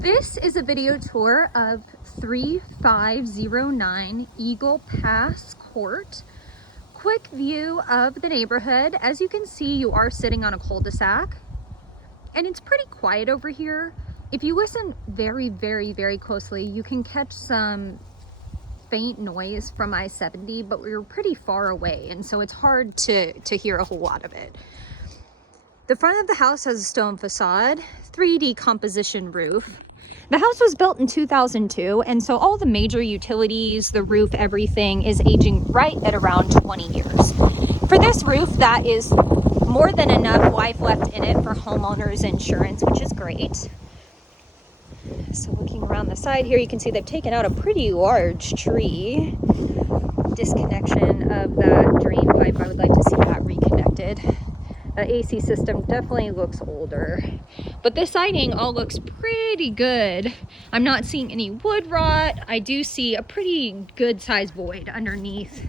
This is a video tour of 3509 Eagle Pass Court. Quick view of the neighborhood. As you can see, you are sitting on a cul-de-sac and it's pretty quiet over here. If you listen very closely, you can catch some faint noise from I-70, but we're pretty far away and so it's hard to hear a whole lot of it. The front of the house has a stone facade, 3D composition roof. The house was built in 2002, and so all the major utilities, the roof, everything is aging right at around 20 years. For this roof, that is more than enough life left in it for homeowners insurance, which is great. So looking around the side here, you can see they've taken out a pretty large tree. Disconnection of that drain pipe, I would like to see that reconnected. The AC system definitely looks older, but this siding all looks pretty good. I'm not seeing any wood rot. I do see a pretty good sized void underneath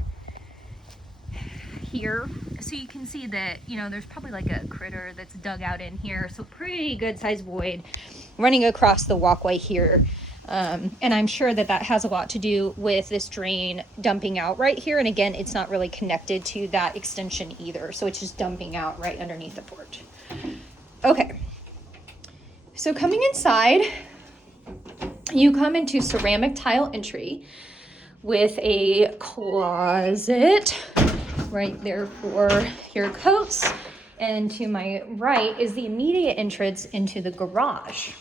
here. So you can see that, you know, there's probably like a critter that's dug out in here. So pretty good sized void running across the walkway here. And I'm sure that that has a lot to do with this drain dumping out right here. And again, it's not really connected to that extension either. So it's just dumping out right underneath the porch. Okay. So coming inside, you come into ceramic tile entry with a closet right there for your coats. And to my right is the immediate entrance into the garage.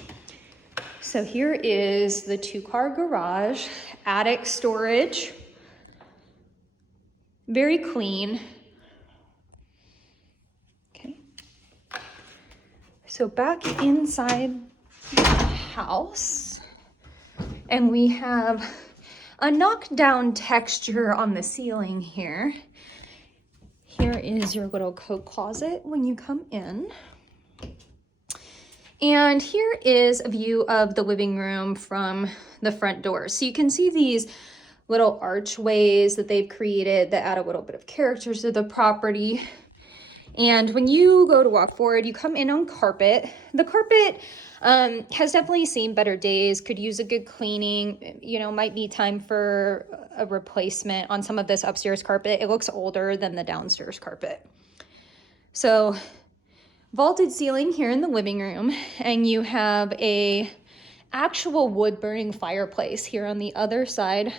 So here is the 2-car garage, attic storage, very clean. Okay. So back inside the house, and we have a knockdown texture on the ceiling here. Here is your little coat closet when you come in. And here is a view of the living room from the front door. So you can see these little archways that they've created that add a little bit of character to the property. And when you go to walk forward, you come in on carpet. The carpet has definitely seen better days, could use a good cleaning, you know, might be time for a replacement on some of this upstairs carpet. It looks older than the downstairs carpet. So vaulted ceiling here in the living room, and you have a actual wood burning fireplace here on the other side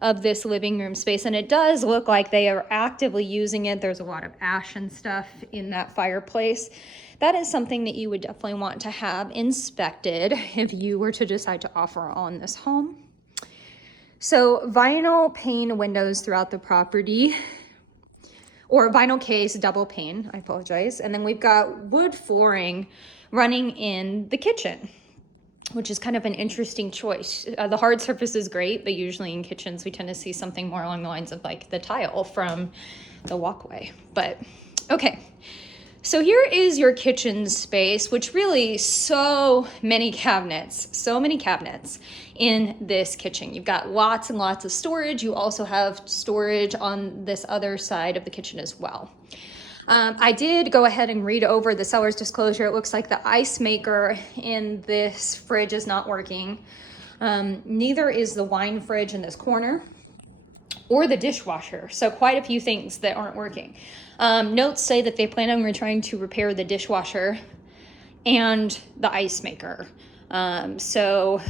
of this living room space, and it does look like they are actively using it. There's a lot of ash and stuff in that fireplace. That is something that you would definitely want to have inspected if you were to decide to offer on this home. So vinyl pane windows throughout the property, or vinyl case, double pane, I apologize. And then we've got wood flooring running in the kitchen, which is kind of an interesting choice. The hard surface is great, but usually in kitchens, we tend to see something more along the lines of like the tile from the walkway. But okay, so here is your kitchen space, which really so many cabinets in this kitchen. You've got lots and lots of storage. You also have storage on this other side of the kitchen as well. I did go ahead and read over the seller's disclosure. It looks like the ice maker in this fridge is not working. Neither is the wine fridge in this corner or the dishwasher. So quite a few things that aren't working. Notes say that they plan on trying to repair the dishwasher and the ice maker. So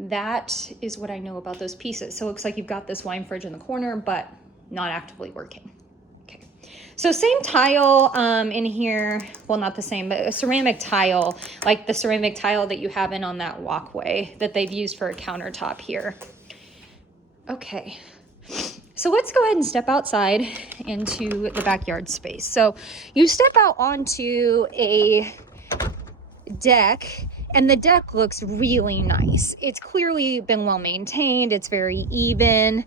that is what I know about those pieces. So it looks like you've got this wine fridge in the corner, but not actively working. Okay. So same tile in here. Well, not the same, but a ceramic tile, like the ceramic tile that you have in on that walkway that they've used for a countertop here. Okay. So let's go ahead and step outside into the backyard space. So you step out onto a deck, and the deck looks really nice. It's clearly been well maintained. It's very even,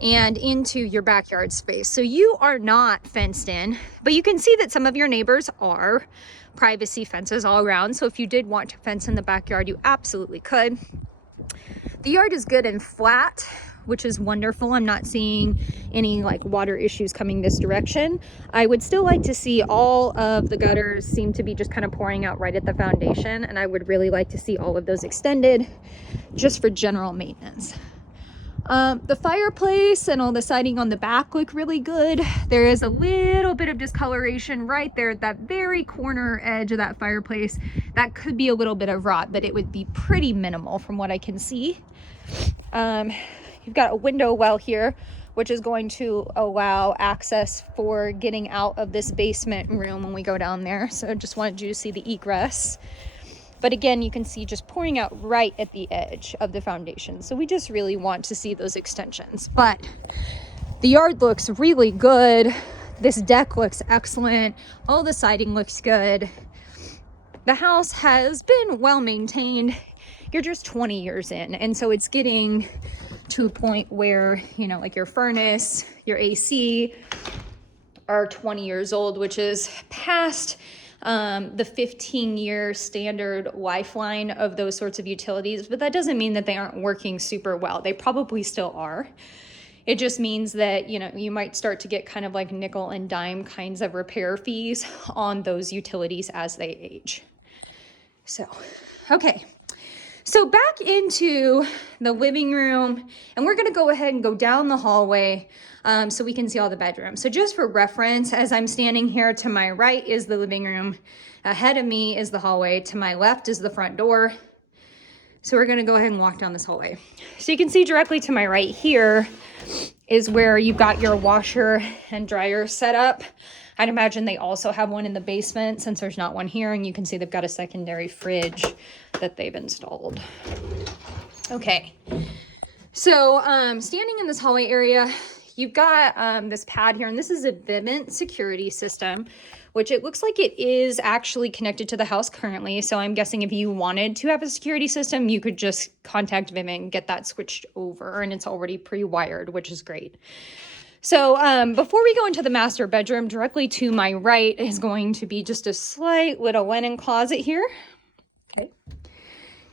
and into your backyard space. So you are not fenced in, but you can see that some of your neighbors are. Privacy fences all around. So if you did want to fence in the backyard, you absolutely could. The yard is good and flat which is wonderful. I'm not seeing any like water issues coming this direction. I would still like to see all of the gutters seem to be just kind of pouring out right at the foundation, and I would really like to see all of those extended just for general maintenance. The fireplace and all the siding on the back look really good. There is a little bit of discoloration right there at that very corner edge of that fireplace. That could be a little bit of rot, but it would be pretty minimal from what I can see. You've got a window well here, which is going to allow access for getting out of this basement room when we go down there. So I just wanted you to see the egress. But again, you can see just pouring out right at the edge of the foundation. So we just really want to see those extensions. But the yard looks really good. This deck looks excellent. All the siding looks good. The house has been well maintained. You're just 20 years in. And so it's getting to a point where, you know, like your furnace, your AC are 20 years old, which is past the 15-year standard lifeline of those sorts of utilities, but that doesn't mean that they aren't working super well. They probably still are. It just means that, you know, you might start to get kind of like nickel and dime kinds of repair fees on those utilities as they age. So, okay. So back into the living room, and we're gonna go ahead and go down the hallway so we can see all the bedrooms. So just for reference, as I'm standing here, to my right is the living room, ahead of me is the hallway, to my left is the front door. So we're gonna go ahead and walk down this hallway. So you can see directly to my right here is where you've got your washer and dryer set up. I'd imagine they also have one in the basement since there's not one here, and you can see they've got a secondary fridge that they've installed. Okay, so standing in this hallway area, you've got this pad here, and this is a Vivint security system, which it looks like it is actually connected to the house currently. So I'm guessing if you wanted to have a security system, you could just contact Vivint and get that switched over, and it's already pre-wired, which is great. So before we go into the master bedroom, directly to my right is going to be just a slight little linen closet here. Okay.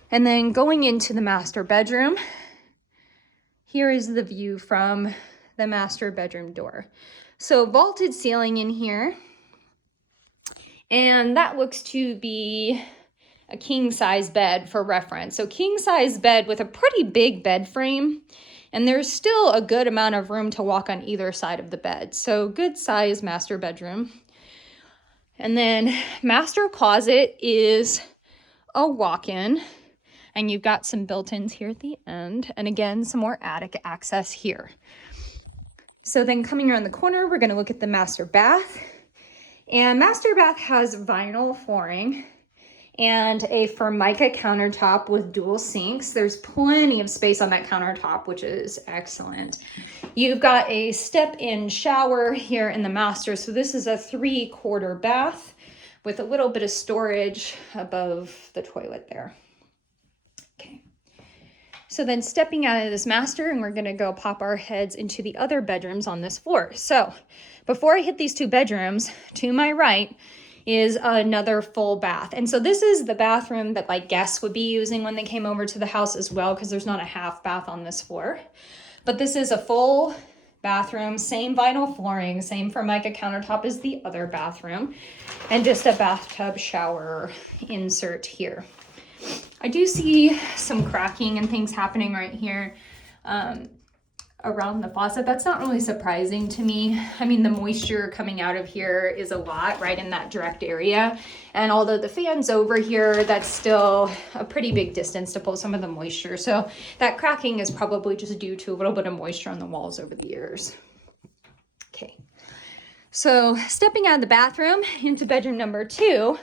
And then going into the master bedroom, here is the view from the master bedroom door. So vaulted ceiling in here. And that looks to be a king size bed for reference. So king size bed with a pretty big bed frame. And there's still a good amount of room to walk on either side of the bed. So good size master bedroom. And then master closet is a walk-in. And you've got some built-ins here at the end. And again, some more attic access here. So then coming around the corner, we're going to look at the master bath. And master bath has vinyl flooring and a Formica countertop with dual sinks. There's plenty of space on that countertop, which is excellent. You've got a step-in shower here in the master. So this is a 3/4 bath with a little bit of storage above the toilet there. Okay. So then stepping out of this master, and we're gonna go pop our heads into the other bedrooms on this floor. So before I hit these two bedrooms, to my right is another full bath. And so this is the bathroom that like guests would be using when they came over to the house as well, because there's not a half bath on this floor. But this is a full bathroom, same vinyl flooring, same Formica countertop as the other bathroom, and just a bathtub shower insert here. I do see some cracking and things happening right here around the faucet. That's not really surprising to me. I mean, the moisture coming out of here is a lot right in that direct area. And although the fan's over here, that's still a pretty big distance to pull some of the moisture. So that cracking is probably just due to a little bit of moisture on the walls over the years. Okay, so stepping out of the bathroom into bedroom number 2.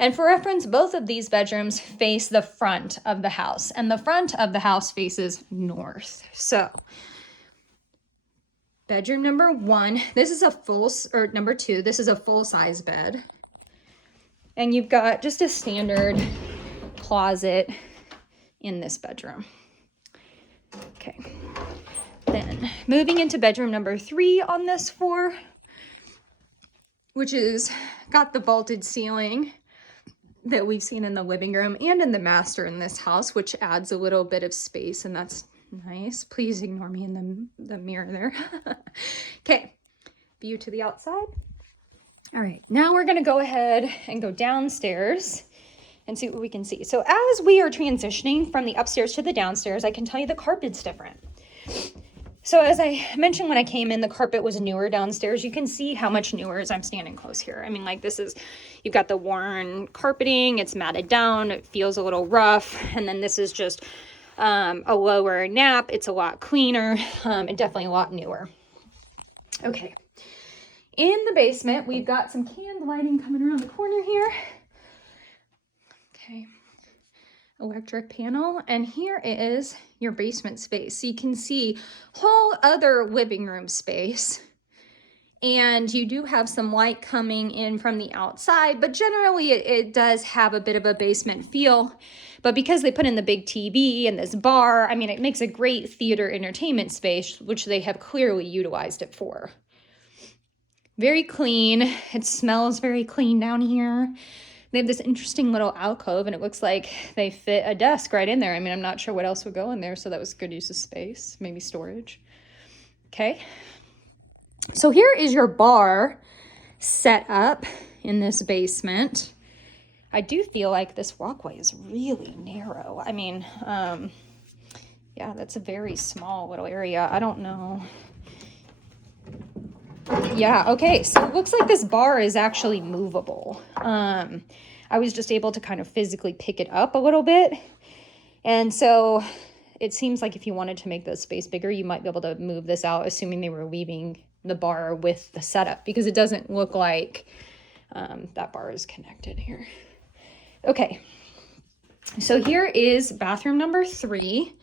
And for reference, both of these bedrooms face the front of the house, and the front of the house faces north. So bedroom number 1, this is a number 2, this is a full size bed. And you've got just a standard closet in this bedroom. Okay. Then moving into bedroom number 3 on this floor, which is got the vaulted ceiling that we've seen in the living room and in the master in this house, which adds a little bit of space, and that's Nice. Please ignore me in the mirror there. Okay, view to the outside. All right, now we're gonna go ahead and go downstairs and see what we can see. So as we are transitioning from the upstairs to the downstairs, I can tell you the carpet's different. So as I mentioned when I came in, the carpet was newer downstairs. You can see how much newer as I'm standing close here. I mean, like this is, you've got the worn carpeting, it's matted down, it feels a little rough. And then this is just a lower nap. It's a lot cleaner and definitely a lot newer. Okay. In the basement, we've got some canned lighting coming around the corner here. Okay. Electric panel, and here is your basement space. So you can see whole other living room space, and you do have some light coming in from the outside, but generally it does have a bit of a basement feel. But because they put in the big TV and this bar, I mean, it makes a great theater entertainment space, which they have clearly utilized it for. Very clean. It smells very clean down here. They have this interesting little alcove, and it looks like they fit a desk right in there. I mean, I'm not sure what else would go in there, so that was good use of space, maybe storage. Okay. So here is your bar set up in this basement. I do feel like this walkway is really narrow. I mean, yeah, that's a very small little area. I don't know. Yeah, okay, so it looks like this bar is actually movable. I was just able to kind of physically pick it up a little bit. And so it seems like if you wanted to make the space bigger, you might be able to move this out, assuming they were leaving the bar with the setup, because it doesn't look like that bar is connected here. Okay, so here is bathroom number 3.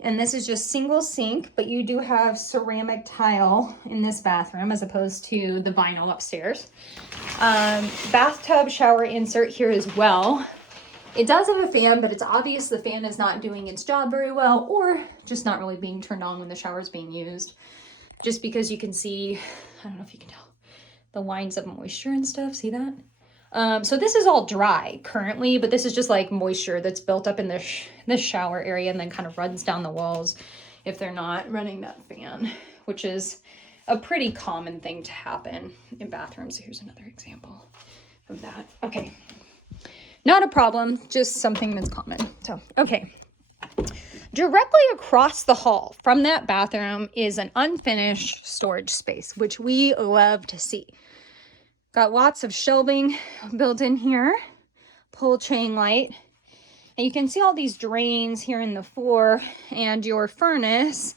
And this is just single sink, but you do have ceramic tile in this bathroom as opposed to the vinyl upstairs. Bathtub shower insert here as well. It does have a fan, but it's obvious the fan is not doing its job very well, or just not really being turned on when the shower is being used. Just because you can see, I don't know if you can tell, the lines of moisture and stuff, see that? So this is all dry currently, but this is just like moisture that's built up in this shower area and then kind of runs down the walls if they're not running that fan, which is a pretty common thing to happen in bathrooms. Here's another example of that. Okay, not a problem, just something that's common. So, okay. Directly across the hall from that bathroom is an unfinished storage space, which we love to see. Got lots of shelving built in here, pull chain light, and you can see all these drains here in the floor and your furnace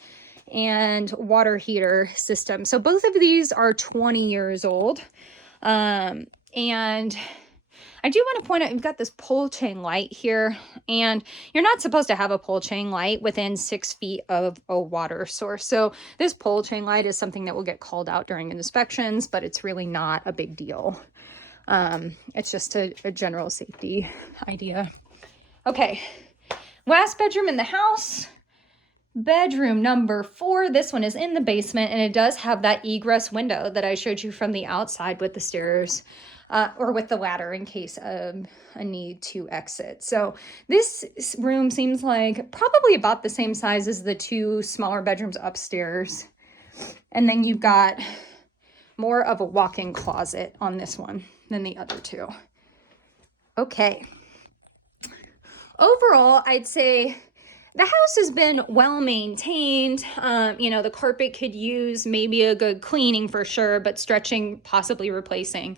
and water heater system. So both of these are 20 years old. And I do want to point out, you've got this pole chain light here, and you're not supposed to have a pole chain light within 6 feet of a water source. So this pole chain light is something that will get called out during inspections, but it's really not a big deal. It's just a general safety idea. Okay, last bedroom in the house. Bedroom number 4. This one is in the basement, and it does have that egress window that I showed you from the outside with the stairs. Or with the ladder in case of a need to exit. So this room seems like probably about the same size as the 2 smaller bedrooms upstairs. And then you've got more of a walk-in closet on this one than the other 2. Okay. Overall, I'd say the house has been well maintained. You know, the carpet could use maybe a good cleaning for sure, but stretching, possibly replacing.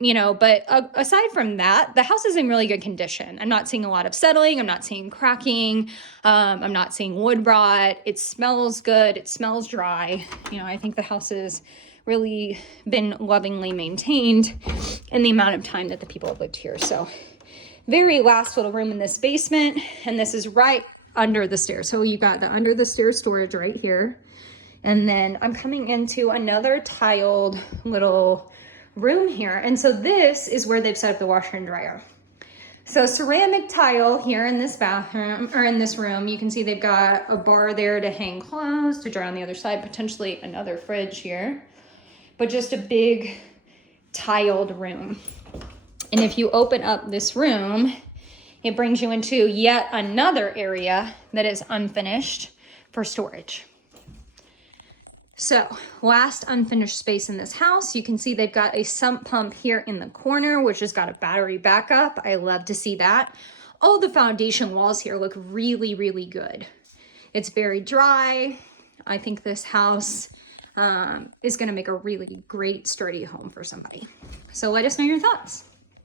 You know, but aside from that, the house is in really good condition. I'm not seeing a lot of settling. I'm not seeing cracking. I'm not seeing wood rot. It smells good. It smells dry. You know, I think the house has really been lovingly maintained in the amount of time that the people have lived here. So very last little room in this basement, and this is right under the stairs. So you've got the under the stairs storage right here. And then I'm coming into another tiled little room here, and so this is where they've set up the washer and dryer. So ceramic tile here in this bathroom, or in this room. You can see they've got a bar there to hang clothes, to dry on the other side, potentially another fridge here, but just a big tiled room. And if you open up this room it brings you into yet another area that is unfinished for storage. So last unfinished space in this house, you can see they've got a sump pump here in the corner, which has got a battery backup. I love to see that. All the foundation walls here look really, really good. It's very dry. I think this house is gonna make a really great sturdy home for somebody. So let us know your thoughts.